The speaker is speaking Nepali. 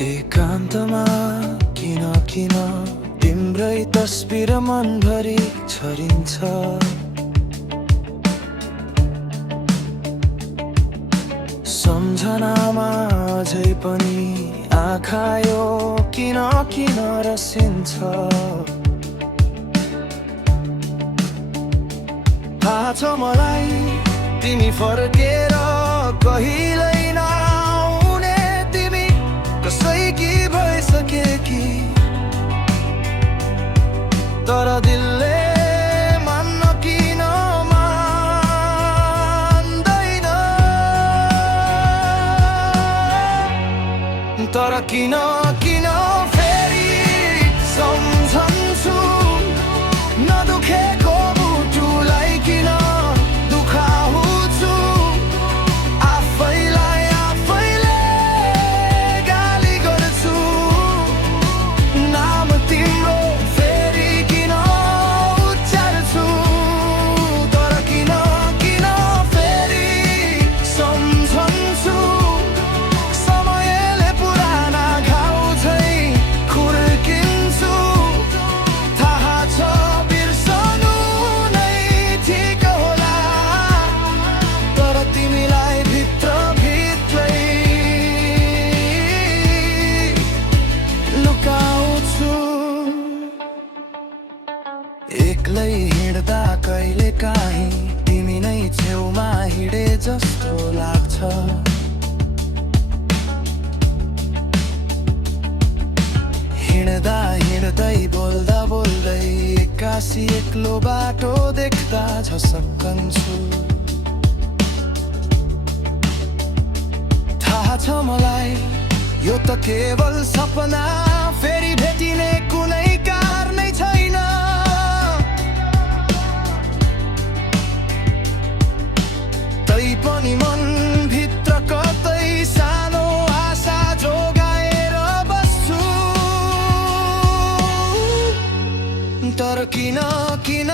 एकान्तमा किन किन तिम्रै तस्बिर मनभरि छरिन्छ। सम्झनामा अझै पनि आँखा यो किन किन रसिन्छ। थाहा छ मलाई तिमी फर्केर कहिल्यै नआउने, तिमी कसैकी भइसकेकी, तर दिलले मान्न किन मान्दैन। तर किन किन फेरि सम्झन्छु नदुखेको मुटुलाई, किन दुखाउँछु आफैलाई आफैले गाली गर्छु। नाम तिम्रो फेरि किन उच्चार्छु, तर किन किन फेरि सम्झन्छु। समयले पुराना घाउ झै खुर्किन्छु। थाहा छ बिर्सनु नै ठिक होला, तर तिमीलाई भित्र भित्रै लुकाउँछु। एक्लै हिँड्दा कहिले काहीँ तिमी नै छेउमा हिँडे जस्तो लाग्छ। हिँड्दा हिँड्दै बोल्दा बोल्दै एक्कासी एक्लो बाटो देख्दा झसक्कन्छु। थाहा छ मलाई यो त केवल सपना, फेरि भेटिने कुनै कार नै छैन। तैपनि मनभित्र कतै सानो आशा जोगाएर बस्छु। तर किन किन